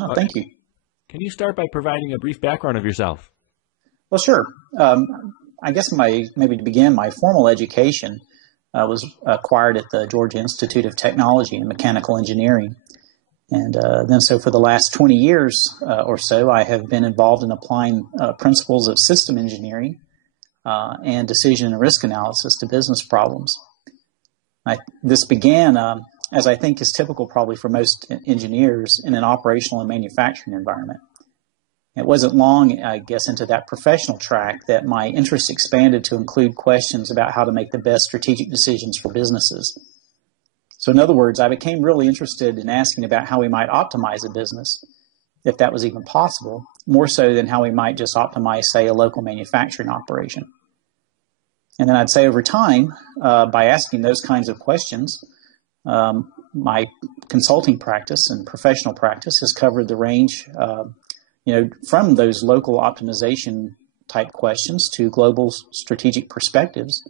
Oh, thank you. Can you start by providing a brief background of yourself? Well, sure. I guess maybe to begin, my formal education was acquired at the Georgia Institute of Technology and Mechanical Engineering. And then so for the last 20 years or so, I have been involved in applying principles of system engineering and decision and risk analysis to business problems. This began, as I think is typical probably for most engineers, in an operational and manufacturing environment. It wasn't long, I guess, into that professional track that my interest expanded to include questions about how to make the best strategic decisions for businesses. So in other words, I became really interested in asking about how we might optimize a business, if that was even possible, more so than how we might just optimize, say, a local manufacturing operation. And then I'd say over time, by asking those kinds of questions, my consulting practice and professional practice has covered the range from those local optimization type questions to global strategic perspectives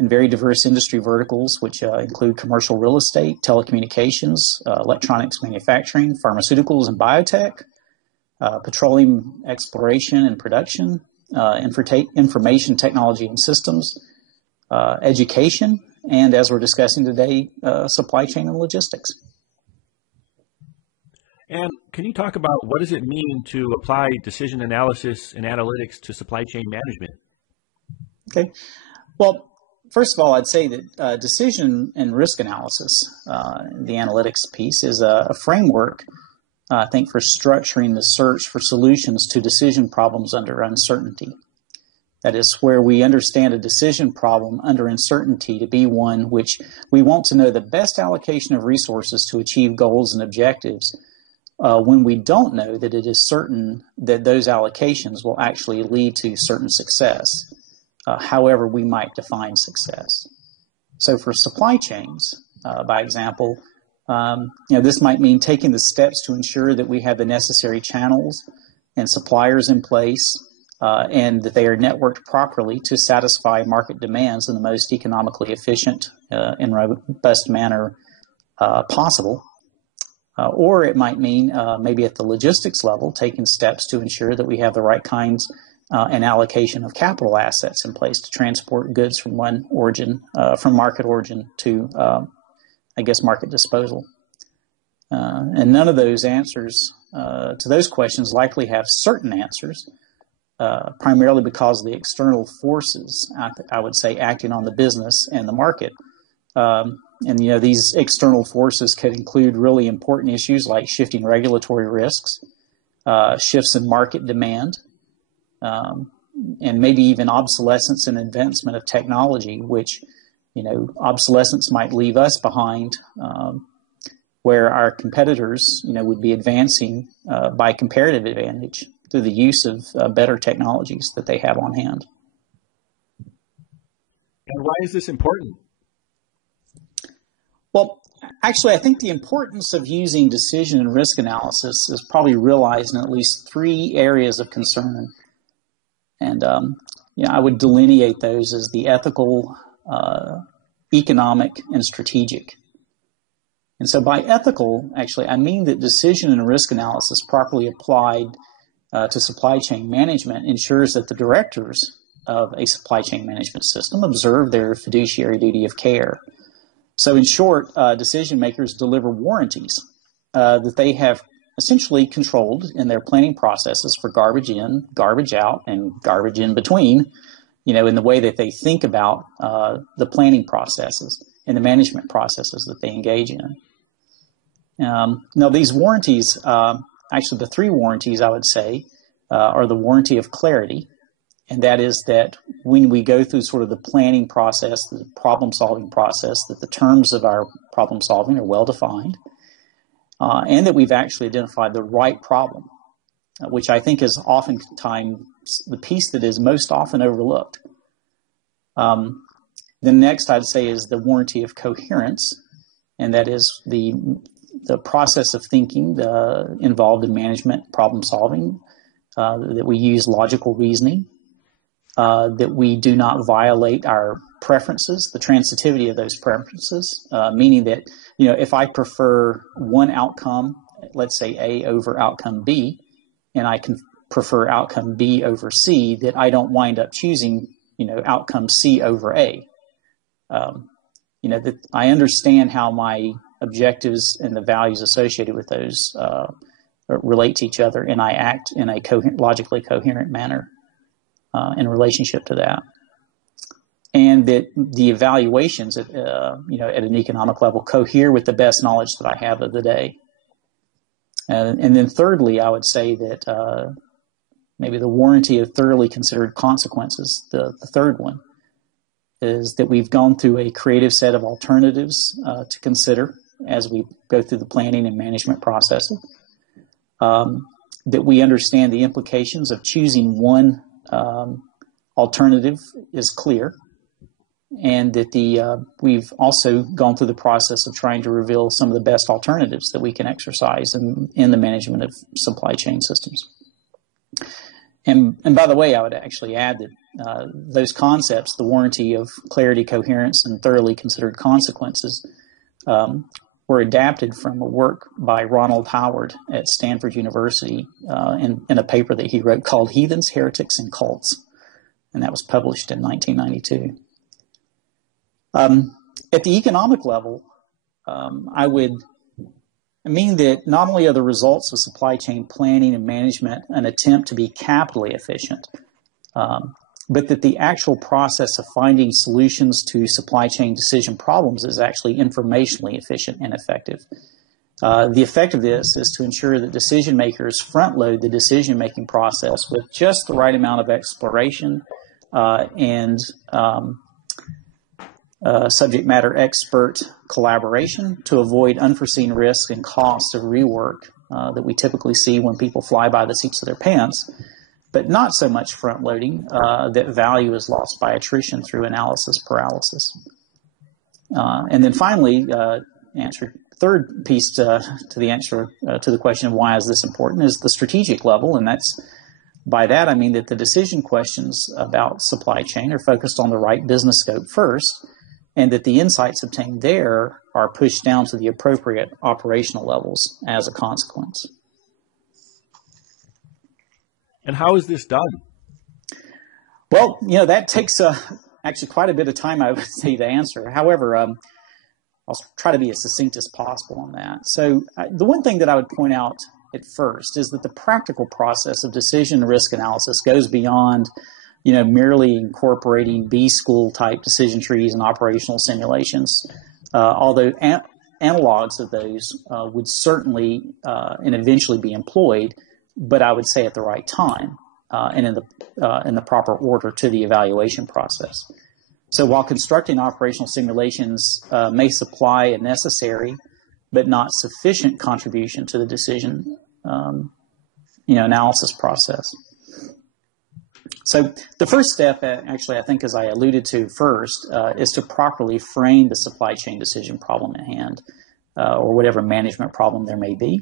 in very diverse industry verticals, which include commercial real estate, telecommunications, electronics manufacturing, pharmaceuticals and biotech, petroleum exploration and production, information technology and systems, education, and as we're discussing today, supply chain and logistics. And can you talk about what does it mean to apply decision analysis and analytics to supply chain management? Okay. Well, first of all, I'd say that decision and risk analysis, the analytics piece, is a framework, I think, for structuring the search for solutions to decision problems under uncertainty. That is, where we understand a decision problem under uncertainty to be one which we want to know the best allocation of resources to achieve goals and objectives when we don't know that it is certain that those allocations will actually lead to certain success, however we might define success. So for supply chains, by example, this might mean taking the steps to ensure that we have the necessary channels and suppliers in place and that they are networked properly to satisfy market demands in the most economically efficient and robust manner possible. Or it might mean maybe at the logistics level, taking steps to ensure that we have the right kinds and allocation of capital assets in place to transport goods from one origin, from market origin to, market disposal. And none of those answers to those questions likely have certain answers, primarily because of the external forces, I would say, acting on the business and the market. And these external forces could include really important issues like shifting regulatory risks, shifts in market demand, and maybe even obsolescence and advancement of technology, which, obsolescence might leave us behind, where our competitors, would be advancing by comparative advantage through the use of better technologies that they have on hand. And why is this important? Well, actually, I think the importance of using decision and risk analysis is probably realized in at least three areas of concern. And, I would delineate those as the ethical, economic, and strategic. And so by ethical, actually, I mean that decision and risk analysis properly applied to supply chain management ensures that the directors of a supply chain management system observe their fiduciary duty of care. So in short, decision makers deliver warranties that they have essentially controlled in their planning processes for garbage in, garbage out, and garbage in between, in the way that they think about the planning processes and the management processes that they engage in. Now, these warranties, actually the three warranties I would say, are the warranty of clarity. And that is that when we go through sort of the planning process, the problem-solving process, that the terms of our problem-solving are well-defined, and that we've actually identified the right problem, which I think is oftentimes the piece that is most often overlooked. The next I'd say is the warranty of coherence, and that is the process of thinking involved in management problem-solving, that we use logical reasoning, that we do not violate our preferences, the transitivity of those preferences, meaning that, if I prefer one outcome let's say A over outcome B, and I can prefer outcome B over C, that I don't wind up choosing, outcome C over A. That I understand how my objectives and the values associated with those relate to each other, and I act in a logically coherent manner in relationship to that. And that the evaluations at an economic level cohere with the best knowledge that I have of the day. And then thirdly, I would say that maybe the warranty of thoroughly considered consequences, the third one, is that we've gone through a creative set of alternatives to consider as we go through the planning and management process. That we understand the implications of choosing one alternative is clear, and that we've also gone through the process of trying to reveal some of the best alternatives that we can exercise in the management of supply chain systems. And by the way, I would actually add that those concepts, the warranty of clarity, coherence, and thoroughly considered consequences, were adapted from a work by Ronald Howard at Stanford University in a paper that he wrote called Heathens, Heretics, and Cults. And that was published in 1992. At the economic level, I mean that not only are the results of supply chain planning and management an attempt to be capitally efficient, but that the actual process of finding solutions to supply chain decision problems is actually informationally efficient and effective. The effect of this is to ensure that decision makers front load the decision-making process with just the right amount of exploration and subject matter expert collaboration to avoid unforeseen risks and costs of rework that we typically see when people fly by the seats of their pants, but not so much front loading that value is lost by attrition through analysis paralysis. And then finally, third piece to the answer to the question of why is this important is the strategic level, and by that I mean that the decision questions about supply chain are focused on the right business scope first, and that the insights obtained there are pushed down to the appropriate operational levels as a consequence. And how is this done? Well, that takes actually quite a bit of time, I would say, to answer. However, I'll try to be as succinct as possible on that. So the one thing that I would point out at first is that the practical process of decision risk analysis goes beyond merely incorporating B-school type decision trees and operational simulations, although analogs of those would certainly and eventually be employed, but I would say at the right time and in the proper order to the evaluation process. So while constructing operational simulations may supply a necessary but not sufficient contribution to the decision analysis process. So the first step, actually, I think, as I alluded to first, is to properly frame the supply chain decision problem at hand, or whatever management problem there may be,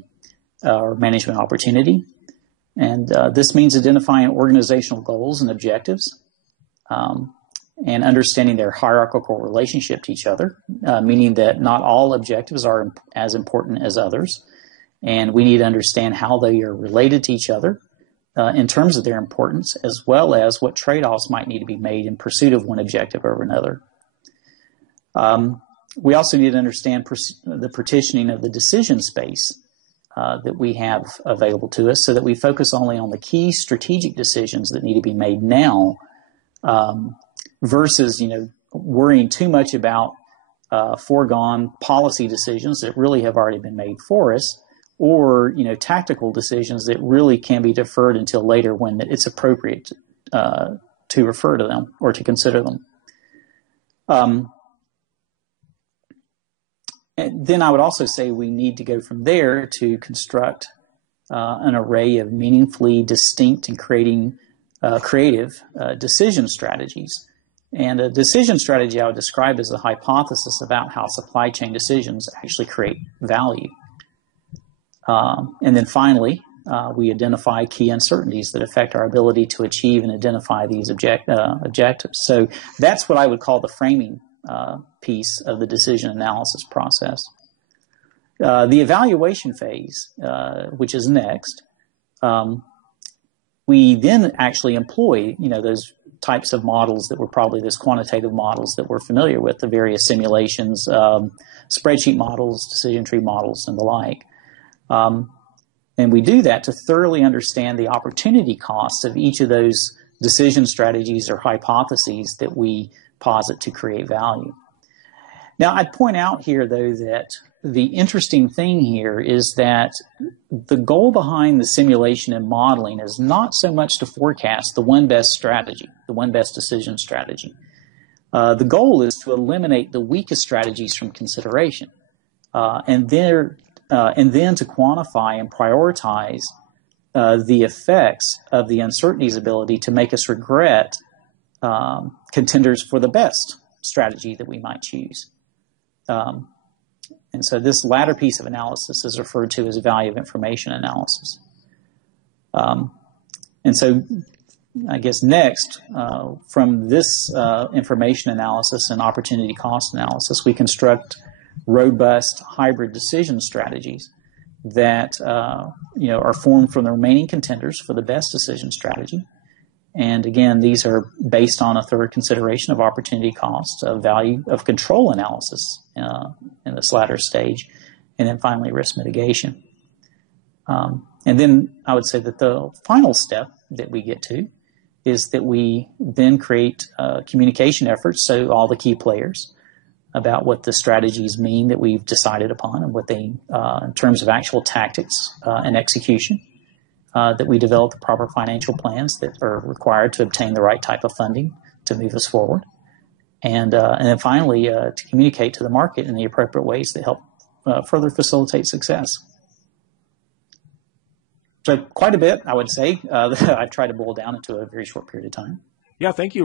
or management opportunity. And this means identifying organizational goals and objectives, and understanding their hierarchical relationship to each other, meaning that not all objectives are as important as others, and we need to understand how they are related to each other, in terms of their importance, as well as what trade-offs might need to be made in pursuit of one objective over another. We also need to understand the partitioning of the decision space that we have available to us so that we focus only on the key strategic decisions that need to be made now versus, worrying too much about foregone policy decisions that really have already been made for us, or tactical decisions that really can be deferred until later when it's appropriate to refer to them or to consider them. And then I would also say we need to go from there to construct an array of meaningfully distinct and creative decision strategies. And a decision strategy I would describe as a hypothesis about how supply chain decisions actually create value. And then finally, we identify key uncertainties that affect our ability to achieve and identify these objectives. So that's what I would call the framing piece of the decision analysis process. The evaluation phase, which is next, we then actually employ, those types of models that were probably those quantitative models that we're familiar with, the various simulations, spreadsheet models, decision tree models, and the like. And we do that to thoroughly understand the opportunity costs of each of those decision strategies or hypotheses that we posit to create value. Now, I'd point out here, though, that the interesting thing here is that the goal behind the simulation and modeling is not so much to forecast the one best strategy, the one best decision strategy. The goal is to eliminate the weakest strategies from consideration, and then to quantify and prioritize the effects of the uncertainty's ability to make us regret contenders for the best strategy that we might choose. And so this latter piece of analysis is referred to as value of information analysis. And so I guess next, from this information analysis and opportunity cost analysis, we construct robust hybrid decision strategies that are formed from the remaining contenders for the best decision strategy. And again, these are based on a thorough consideration of opportunity cost, of value of control analysis in this latter stage, and then finally risk mitigation. And then I would say that the final step that we get to is that we then create communication efforts, so all the key players, about what the strategies mean that we've decided upon and what they, in terms of actual tactics and execution, that we develop the proper financial plans that are required to obtain the right type of funding to move us forward. And then finally, to communicate to the market in the appropriate ways that help further facilitate success. So quite a bit, I would say, I've tried to boil down into a very short period of time. Yeah, thank you.